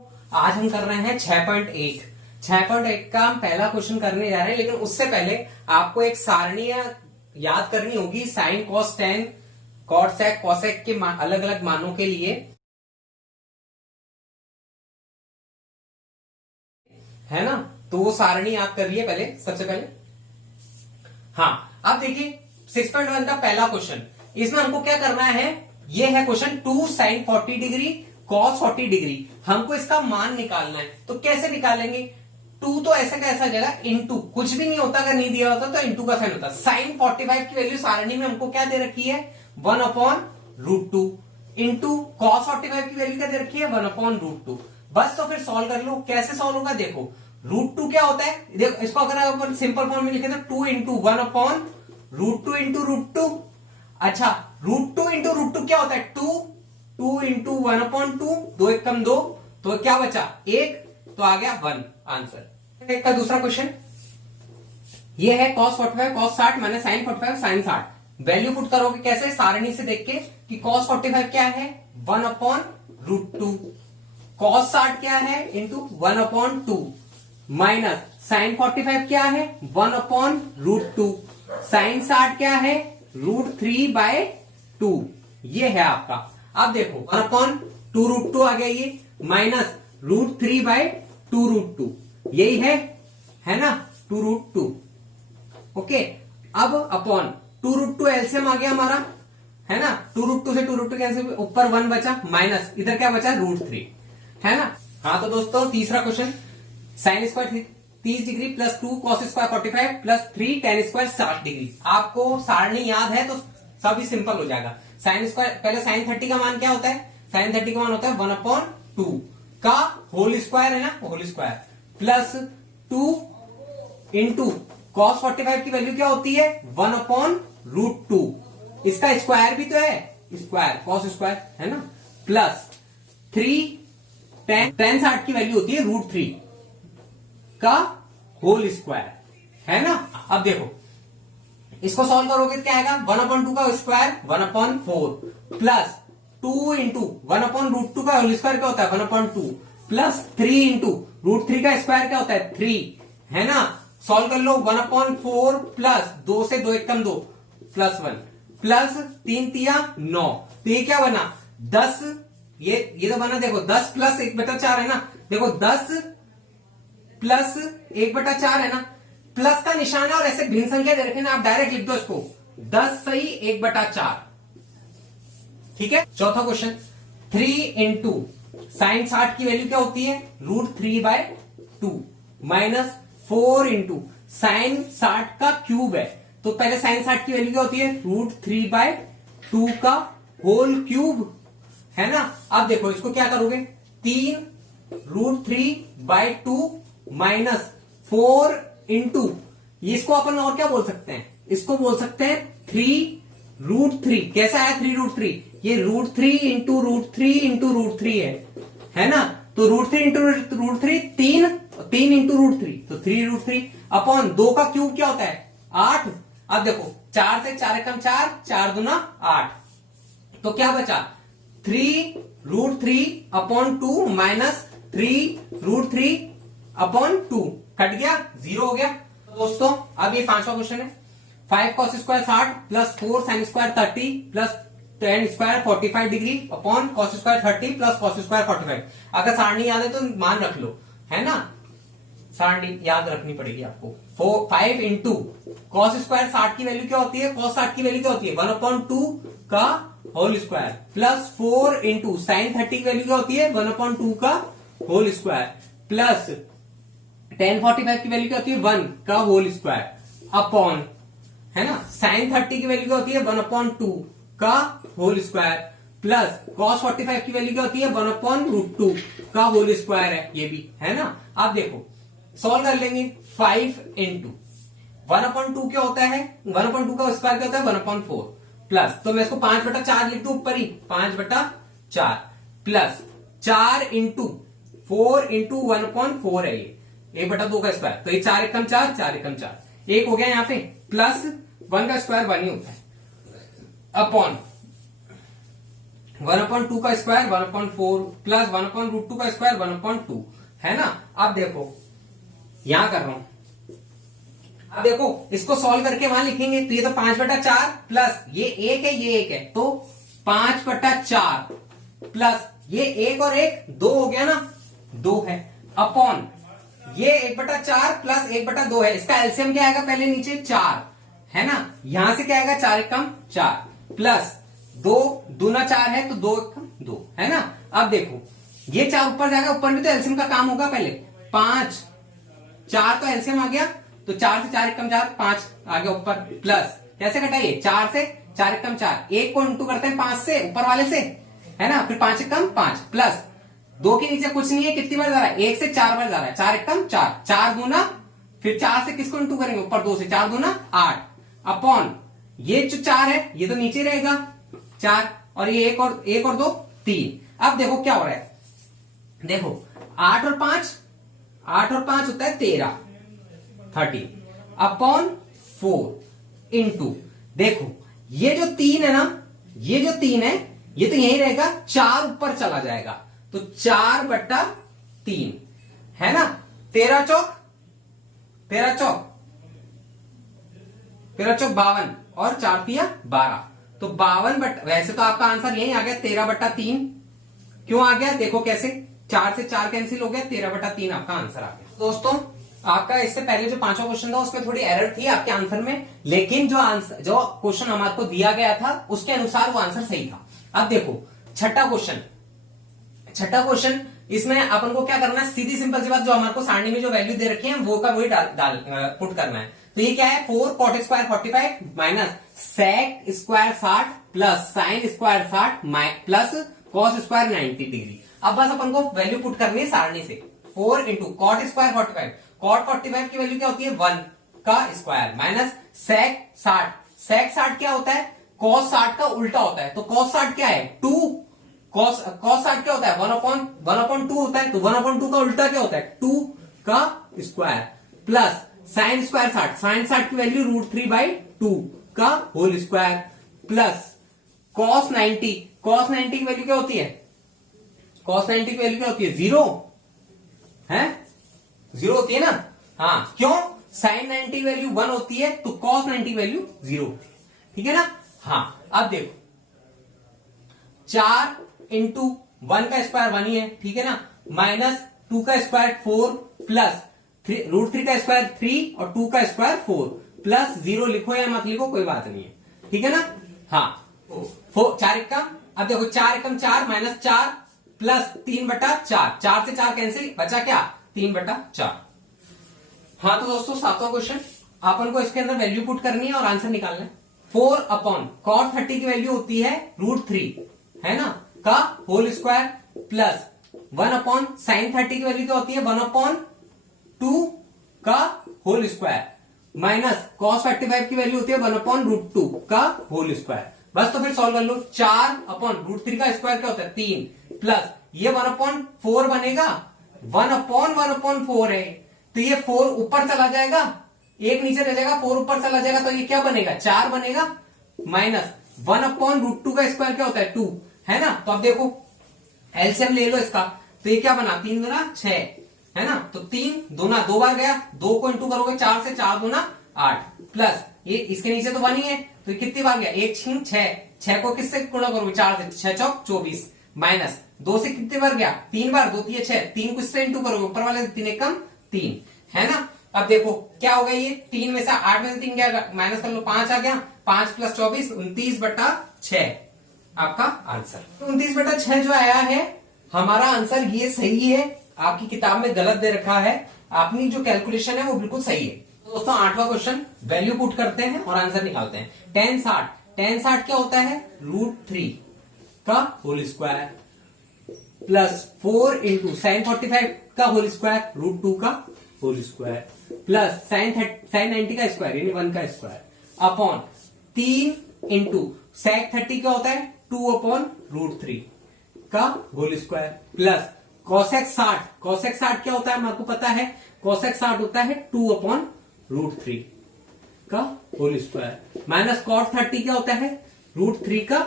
आज हम कर रहे हैं 6.1 का हम पहला क्वेश्चन करने जा रहे हैं, लेकिन उससे पहले आपको एक सारणी याद करनी होगी sine cos tan cot sec cosec के अलग अलग मानों के लिए, है ना। तो वो सारणी याद कर लिए पहले, सबसे पहले। हाँ, अब देखिए 6.1 का पहला क्वेश्चन, इसमें हमको क्या करना है, ये है question 2 sine 40 degree cos 40 degree. हमको इसका मान निकालना है, तो कैसे निकालेंगे। 2 तो ऐसा का ऐसा जगह, इंटू कुछ भी नहीं होता, अगर नहीं दिया होता तो इंटू का साइन होता। साइन 45 की वैल्यू सारणी में हमको क्या दे रखी है, 1/√2 इंटू कॉस 45 की वैल्यू क्या दे रखी है, 1/√2। बस तो फिर सॉल्व कर लो। कैसे सॉल्व होगा, देखो √2 क्या होता है, देखो इसको अगर अपन सिंपल फॉर्म में लिखे तो 2 इंटू 1/√2 इंटू √2। अच्छा, √2 इंटू √2 क्या होता है, 2 इंटू 1/2, 2 एक कम 2, तो क्या बचा 1, तो आ गया 1 आंसर। एक का दूसरा क्वेश्चन, ये है cos 45 cos 60 minus sine 45 sine 60। Value put करोगे कैसे, सारणी से देख के कि cos 45 क्या है 1/√2, cos 60 क्या है इंटू 1/2 माइनस साइन 45 क्या है 1/√2, साइन 60 क्या है √3/2। ये है आपका। अब देखो 1/2√2 आ गया, ये माइनस √3/2√2, यही है ना 2√2। ओके, अब अपॉन 2√2 एलसीएम आ गया हमारा, है ना। 2√2 से 2√2 कैंसिल, ऊपर 1 बचा, माइनस इधर क्या बचा √3, है ना। हाँ, तो दोस्तों तीसरा question, sine square 30 degree plus 2 cos square 45 plus 3 ten square 60 degree. आपको सारणी याद है तो सभी सिंपल हो जाएगा। साइन स्क्वायर, पहले साइन 30 का मान क्या होता है, साइन 30 का मान होता है 1/2 का होल स्क्वायर, है ना, whole square plus 2 into cos 45 की वैल्यू क्या होती है 1/√2, इसका स्क्वायर भी तो है, स्क्वायर कॉस स्क्वायर, है ना, प्लस 3 टेन 60 की वैल्यू होती है √3 का होल स्क्वायर, है ना। अब देखो इसको सॉल्व करोगे तो क्या आएगा, 1/2 का स्क्वायर 1/4 प्लस 2 इंटू 1/√2 का होल स्क्वायर क्या होता है 1/2 प्लस 3 इंटू √3 का स्क्वायर क्या होता है 3, है ना। सॉल्व कर लो, 1/4 प्लस 2 से 2 एक कम 2 प्लस 1 प्लस 3 तिया 9, तो ये क्या बना 10, ये तो बना, देखो 10 प्लस 1/4 है ना, देखो 10 प्लस 1/4 है ना, प्लस का निशान है और ऐसे भिन्न संख्या दे रखे ना, आप डायरेक्ट लिख दो इसको 10 सही 1/4, ठीक है। चौथा क्वेश्चन, 3 इंटू साइन 60 की वैल्यू क्या होती है √3/2 माइनस 4 इंटू साइन 60 का क्यूब है, तो पहले साइन 60 की वैल्यू क्या होती है √3/2 का होल क्यूब, है ना। अब देखो इसको क्या करोगे, 3 √3/2 माइनस 4 इंटू, इसको अपन और क्या बोल सकते हैं, इसको बोल सकते हैं 3√3। कैसा है 3√3, ये √3 इंटू √3 इंटू √3 है ना। तो √3 इंटू √3 3 इंटू √3, तो 3√3 अपॉन 2 का क्यूब क्या होता है 8। अब देखो 4 से 4 एकम 4, 4 दूना 8, तो क्या बचा 3√3/2 माइनस 3√3/2, कट गया, 0 हो गया। दोस्तों अब ये पांचवा क्वेश्चन है, 5 cos square 60 plus 4 sine square 30 plus ten square 45 degree upon cos square 30 plus cos square 45। अगर सारणी याद है तो मान रख लो, है ना, सारणी याद रखनी पड़ेगी आपको। 5 इंटू कॉस स्क्वायर 60 की वैल्यू क्या होती है, कॉस 60 की वैल्यू क्या होती है 1/2 का whole square plus 4 into sine 30 की वैल्यू क्या होती है 1/2 का होल स्क्वायर प्लस टेन 45 की वैल्यू क्या होती है 1 का होल स्क्वायर अपॉन, है ना, साइन 30 की वैल्यू क्या होती है 1/2 का होल स्क्वायर प्लस कॉस 45 की वैल्यू क्या होती है 1/√2 का होल स्क्वायर है, ये भी, है ना। आप देखो सॉल्व कर लेंगे, 5 इंटू 1/2 क्या होता है, 1/2 का स्क्वायर क्या होता है 1/4 प्लस, तो मैं इसको 5/4 लिख दू ऊपर ही 5/4 प्लस 4 इंटू 4 इंटू 1/4 है, ये 1/2 का स्क्वायर, तो ये 4 एकम 4, 4 एकम 4, 1 हो गया यहाँ पे, प्लस 1 का स्क्वायर 1 ही होता है अपॉन 1/2 का स्क्वायर 1/4 प्लस 1/√2 का स्क्वायर 1/2 है ना। अब देखो यहां कर रहा हूं, अब देखो इसको सॉल्व करके वहां लिखेंगे तो ये तो 5/4 प्लस ये 1 है ये 1 है तो 5/4 प्लस ये 1 और 1 2 हो गया ना, 2 है अपॉन ये 1/4 प्लस 1/2 है। इसका एलसीएम क्या आएगा पहले नीचे 4 है ना, यहां से क्या आएगा 4 एकम 4 प्लस 2 दूना 4 है तो 2 एकम 2 है ना। अब देखो ये 4 ऊपर जाएगा, ऊपर भी तो एलसीएम का काम होगा पहले 5 4 तो एलसीएम आ गया तो 4 से 4 एकम 4 5 आ गया ऊपर प्लस कैसे घटाइए 4 से 4 एकम 4 1 को इंटू करते हैं 5 से ऊपर वाले से है ना, फिर 5 एकम 5 प्लस 2 के नीचे कुछ नहीं है, कितनी बार जा रहा है 1 से 4 बार जा रहा है 4 एकम 4 4 दूना फिर 4 से किसको इंटू करेंगे ऊपर 2 से 4 दूना 8 अपॉन ये जो 4 है ये तो नीचे रहेगा 4 और ये 1 और 2 3। अब देखो क्या हो रहा है, देखो 8 और 5 होता है 13 अपॉन 4 इंटू देखो ये जो 3 है ना, ये जो 3 है ये तो यही रहेगा 4 ऊपर चला जाएगा तो 4/3 है ना। 13 चौक 52 और 4 तिया 12 तो 52 वैसे तो आपका आंसर यही आ गया 13/3। क्यों आ गया देखो कैसे 4 से 4 कैंसिल हो गया 13/3 आपका आंसर आ गया। दोस्तों आपका इससे पहले जो 5वां क्वेश्चन था उसमें थोड़ी एरर थी आपके आंसर में, लेकिन जो क्वेश्चन हमारे को दिया गया था उसके अनुसार वो आंसर सही था। अब देखो छठा क्वेश्चन इसमें अपन को क्या करना है, सीधी सिंपल सी बात जो हमारे को सारणी में जो वैल्यू दे रखे हैं वो का वही डाल पुट करना है। तो ये क्या है 4 cot square 45 minus sec square 60 plus sine square 60 plus cos square 90 degree. अब बस अपन को वैल्यू पुट करनी है सारणी से 4 इंटू कॉट स्क्वायर 45 cot 45 की वैल्यू क्या होती है 1 का स्क्वायर माइनस sec 60 क्या होता है cos 60 का उल्टा होता है तो cos 60 क्या है 2 cos 60 क्या होता है 1/2 होता है तो 1/2 का उल्टा क्या होता है 2 का स्क्वायर प्लस साइन स्क्वायर 60 की वैल्यू √3/2 का होल स्क्वायर प्लस cos 90 की वैल्यू क्या होती है cos 90 की वैल्यू क्या होती है 0 है 0 होती है ना। हाँ क्यों साइन 90 की वैल्यू 1 होती है तो cos 90 की वैल्यू 0 होती है, ठीक है ना। हाँ अब देखो 4 इंटू 1 का स्क्वायर 1 ही है, ठीक है ना, माइनस 2 का स्क्वायर 4 प्लस √3 का स्क्वायर 3 और 2 का स्क्वायर 4 प्लस 0 लिखो या मत लिखो कोई बात नहीं है, ठीक है ना। हाँ 4 एकम, अब देखो 4 एकम 4 माइनस 4 प्लस 3/4 4 से 4 कैंसिल बचा क्या 3/4। हाँ तो दोस्तों 7वां क्वेश्चन अपन को इसके अंदर वैल्यू पुट करनी है और आंसर निकालना है। 4/cot 30 की वैल्यू होती है √3 है ना का होल स्क्वायर प्लस 1/sin 30 की वैल्यू क्या होती है 1/2 का होल स्क्वायर माइनस cos 45 की वैल्यू होती है 1/√2 का होल स्क्वायर। बस तो फिर सॉल्व कर लो 4/√3 का स्क्वायर क्या होता है 3 प्लस ये 1/4 बनेगा 1/1/4 है तो ये 4 ऊपर चला जाएगा एक नीचे रह जाएगा 4 ऊपर चला जाएगा तो ये क्या बनेगा 4 बनेगा माइनस 1/√2 का स्क्वायर क्या होता है 2 है ना। तो अब देखो एलसीएम ले लो इसका तो ये क्या बना 3 दूना 6 है ना तो 3 दूना 2 बार गया 2 को इंटू करोगे 4 से 4 दूना 8 प्लस ये इसके नीचे तो 1 ही है तो कितनी बार गया 1 6 को किससे गुणा करोगे 4 से 6 चौक 24 माइनस 2 से कितनी बार गया 3 बार 2 3 6 3 को इससे इंटू करोगे ऊपर वाले से 3 एकम 3 है ना। अब देखो क्या होगा ये 3 में से 8 में से 3 गया माइनस कर लो 5 आ गया 5 प्लस 24 29/6 आपका आंसर। 29/6 जो आया है हमारा आंसर ये सही है, आपकी किताब में गलत दे रखा है, अपनी जो कैलकुलेशन है वो बिल्कुल सही है। तो दोस्तों 8वां क्वेश्चन वैल्यू पुट करते हैं और आंसर निकालते हैं। tan 60 क्या होता है √3 का whole square plus 4 into sine 45 का होल स्क्वायर √2 का होल स्क्वायर प्लस साइन 90 का स्क्वायर यानी 1 का स्क्वायर अपॉन 3 इंटू sec 30 क्या होता है 2/√3 का होल स्क्वायर प्लस cosec 60 क्या होता है आपको पता है cosec 60 होता है 2/√3 का होल स्क्वायर माइनस cot 30 क्या होता है √3 का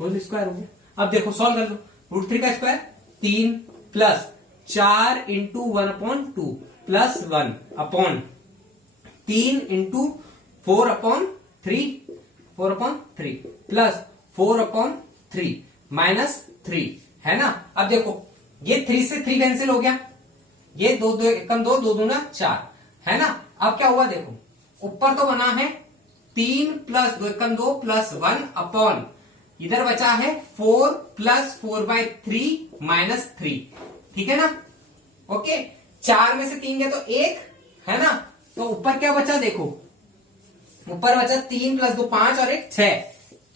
होल स्क्वायर हो गया। अब देखो सॉल्व कर लो। √3 का square 3 plus 4 into 1/2 plus 1 upon 3 into 4/3 plus 4/3 minus 3 है ना। अब देखो ये 3 से 3 कैंसिल हो गया, ये 2 2 एकम 2 2 दूना 4 है ना। अब क्या हुआ देखो, ऊपर तो बना है 3 प्लस 2 एकम 2 प्लस 1 अपॉन इधर बचा है 4 प्लस 4/3 माइनस 3, ठीक है ना। ओके, 4 में से 3 गया तो 1 है ना। तो ऊपर क्या बचा देखो, ऊपर बचा 3 प्लस 2 5 और 1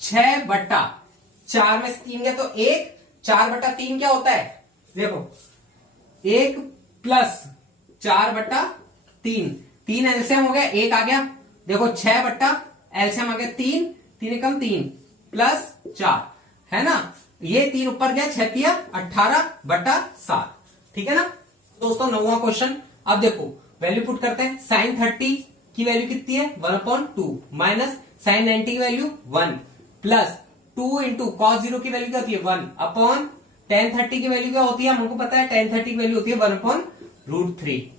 6 बट्टा 4 में से 3 गया तो 1, 4/3 क्या होता है देखो 1 प्लस 4/3, 3 एलसीएम हो गया 1 आ गया। देखो 6 बट्टा एलसीएम आ गया 3, 3 कम 3 प्लस 4 है ना। ये 3 ऊपर गया 6 तिया 18/7, ठीक है ना दोस्तों। 9वां क्वेश्चन, अब देखो वैल्यू पुट करते हैं। sin 30 की वैल्यू कितनी है 1/2 माइनस sin 90 की वैल्यू 1 प्लस 2 इंटू कॉस 0 की वैल्यू क्या होती है 1 अपॉन tan 30 की वैल्यू क्या होती है हमको पता है, tan 30 की वैल्यू होती है 1/√3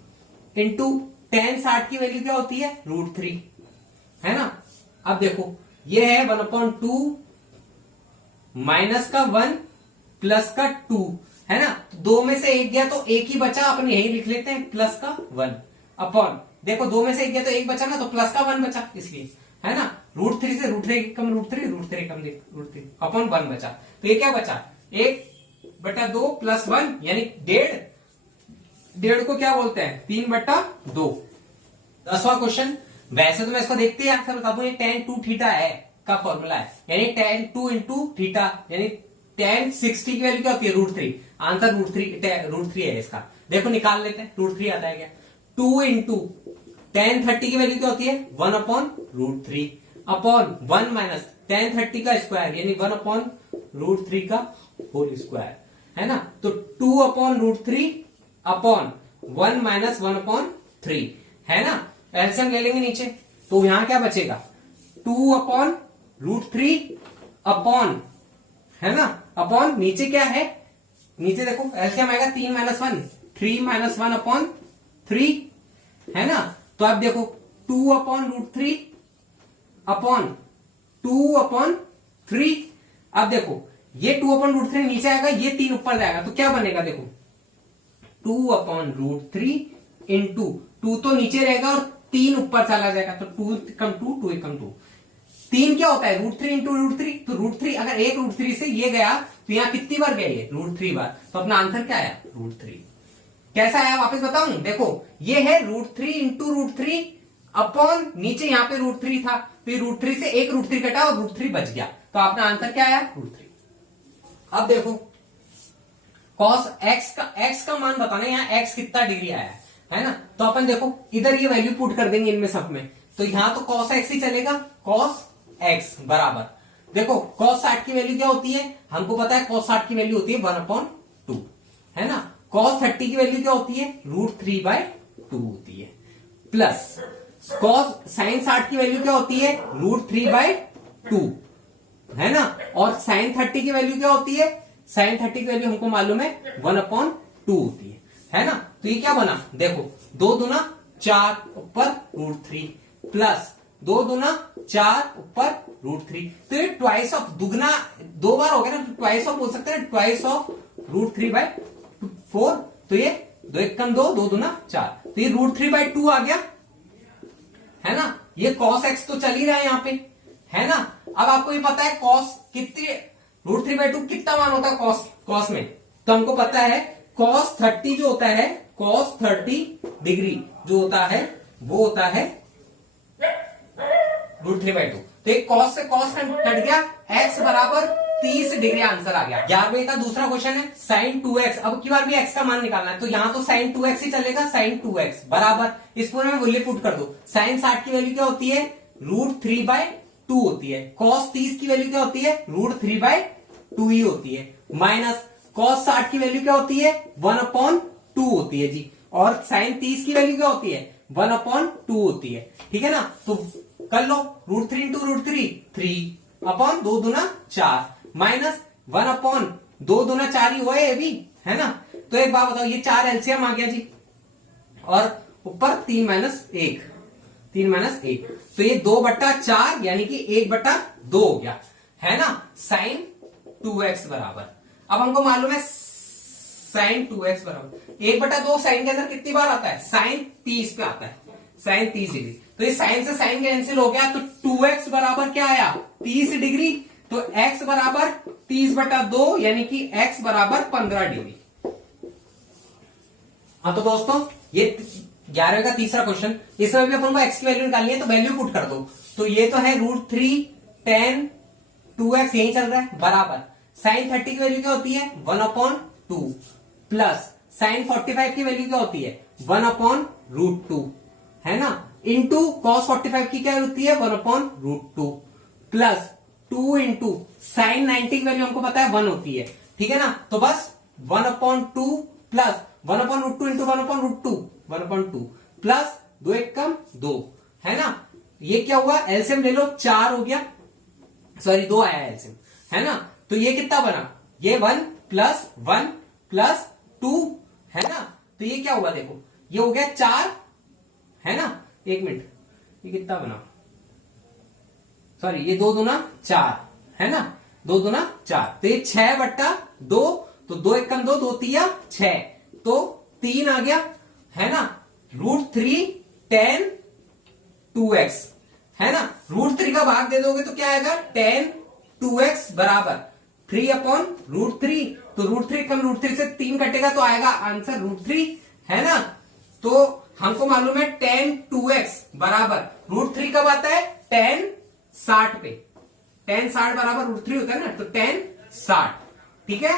इंटू tan 60 की वैल्यू क्या होती है √3 है ना। अब देखो ये है 1/2 माइनस का 1 प्लस का 2 है ना। दो में से एक गया तो एक ही बचा, अपन यही लिख लेते हैं प्लस का 1 अपॉन देखो 2 में से एक गया तो एक बचा ना, तो प्लस का 1 बचा इसलिए है ना। √3 से √3 कम √3 कम √3 अपॉन 1 बचा, तो ये क्या बचा 1/2 प्लस 1 यानी 1.5 को क्या बोलते हैं 3/2। 10वां क्वेश्चन, वैसे तो मैं इसको देखते ही आंसर बता दूं, ये tan 2 थीटा है का फॉर्मूला है, यानी tan 2 इंटू थीटा यानी tan 60 की वैल्यू क्या होती है √3, आंसर √3 है इसका। देखो निकाल लेते हैं, √3 आता है क्या 2 इंटू tan 30 की वैल्यू क्या होती है 1/√3 अपॉन 1 माइनस tan 30 का स्क्वायर यानी 1/√3 का होल स्क्वायर है ना। तो 2/√3 अपॉन 1 माइनस 1/3 है ना। एलसीएम ले लेंगे नीचे, तो यहां क्या बचेगा 2/√3 अपॉन है ना, अपॉन नीचे क्या है, नीचे देखो एलसीएम आएगा 3 माइनस 1 3 माइनस 1/3 है ना। तो अब देखो 2/√3 अपॉन 2/3। अब देखो ये 2/√3 नीचे आएगा, ये 3 ऊपर जाएगा, तो क्या बनेगा देखो 2/√3 इंटू 2 तो नीचे रहेगा और 3 ऊपर चला जाएगा, तो 2 कम 2 2 कम 2 3 क्या होता है √3 इंटू √3, तो √3 अगर एक √3 से ये गया तो यहां कितनी बार गया ये √3 बार, तो अपना आंसर क्या आया √3। कैसा आया वापस बताऊं, देखो ये है √3 इंटू √3 अपॉन नीचे यहाँ पे √3 था, तो ये √3 से एक √3 कटा और √3 बच गया, तो अपना आंसर क्या आया √3। अब देखो cos x का मान बताना है, यहाँ x कितना डिग्री आया है ना। तो अपन देखो इधर ये वैल्यू पुट कर देंगे इनमें सब में, तो यहां तो cos x ही चलेगा, cos x बराबर देखो cos 60 की वैल्यू क्या होती है हमको पता है, cos 60 की वैल्यू होती है 1/2 है ना। cos 30 की वैल्यू क्या होती है √3/2 होती है, प्लस cos sin 60 की वैल्यू क्या होती है √3/2 है ना। और sin 30 की वैल्यू क्या होती है, sin 30 की वैल्यू हमको मालूम है 1/2 होती है ना। तो ये क्या बना देखो 2 दूना 4 ऊपर √3 प्लस 2 दूना 4 ऊपर √3, तो ये ट्वाइस ऑफ दुगना 2 बार हो गया ना, तो ट्वाइस ऑफ बोल सकते हैं, ट्वाइस ऑफ √3/4, तो ये 2 एकम 2 2 दूना 4, तो ये √3/2 आ गया है ना। ये cos x तो चल ही रहा है यहाँ पे है ना। अब आपको ये पता है cos कितनी √3/2 कितना मान होता है cos में, तो हमको पता है cos 30 जो होता है cos 30 डिग्री जो होता है वो होता है √3/2, तो एक cos से cos कट गया, x बराबर 30 डिग्री आंसर आ गया। 11वें का दूसरा क्वेश्चन है sin 2x, अब की बार भी x का मान निकालना है, तो यहां तो sin 2x ही चलेगा, sin 2x बराबर इस पूरे में वैल्यू पुट कर दो। sin 60 की वैल्यू क्या होती है √3/2 होती है, cos 30 की वैल्यू क्या होती है √3/2 ही होती है, माइनस cos 60 की वैल्यू क्या होती है 1/2 होती है जी, और sin 30 की वैल्यू क्या होती है 1/2 होती है, ठीक है ना। तो कर लो √3 इंटू √3 3 अपॉन 2 दूना 4 माइनस 1 अपॉन 2 दूना 4 ही हुआ है ये भी, है ना। तो एक बात बताओ, ये 4 एलसीएम आ गया जी, और ऊपर 3 माइनस 1, 3 माइनस 1, तो ये 2/4 यानी कि 1/2 हो गया, है ना। साइन 2x बराबर, अब हमको मालूम है साइन 2x बराबर 1/2 साइन के अंदर कितनी बार आता है, साइन 30 पे आता है, साइन 30 डिग्री। तो ये साइन से साइन कैंसिल हो गया, तो 2x बराबर क्या आया, 30 डिग्री। तो x बराबर 30/2 यानी कि x बराबर 15 डिग्री। हाँ तो दोस्तों ये 11वें का तीसरा क्वेश्चन, इसमें भी अपन को x की वैल्यू निकालनी है, तो वैल्यू पुट कर दो। तो ये तो है √3 tan 2x यही चल रहा है, बराबर साइन 30 की वैल्यू क्या होती है, 1/2 प्लस साइन 45 की वैल्यू क्या होती है, 1/√2, है ना, इंटू कॉस 45 की क्या होती है, 1/√2 प्लस 2 इंटू साइन 90 की वैल्यू हमको पता है 1 होती है, ठीक है ना। तो बस 1/2 प्लस 1/√2 इंटू 1/√2, 1/2 प्लस 2 1 कम 2, है ना। ये क्या हुआ, एलसीएम ले लो, 4 हो गया, सॉरी 2 आया एलसीएम, है ना। तो ये कितना बना, ये 1 प्लस 1 प्लस 2, है ना। तो ये क्या हुआ, देखो ये हो गया 4, है ना। 1 मिनट, ये कितना बना, सॉरी ये 2 दूना 4, है ना, 2 दूना 4, तो ये 6/2, तो 2 1 कम 2, 2 3 6, तो 3 आ गया, है ना। √3 tan 2x, है ना, √3 का भाग दे दोगे तो क्या आएगा, tan 2x बराबर 3/√3, तो √3 कम √3 से 3 कटेगा तो आएगा आंसर √3, है ना। तो हमको मालूम है tan 2x बराबर √3 कब आता है, tan 60 पे, tan 60 बराबर √3 होता है ना, तो tan 60, ठीक है,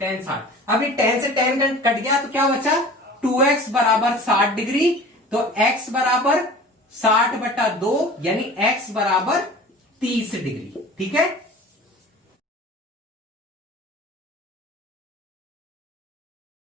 tan 60। अब ये tan से tan कट गया तो क्या बचा, 2x बराबर 60 डिग्री, तो x बराबर 60/2 यानी x बराबर 30 डिग्री, ठीक है।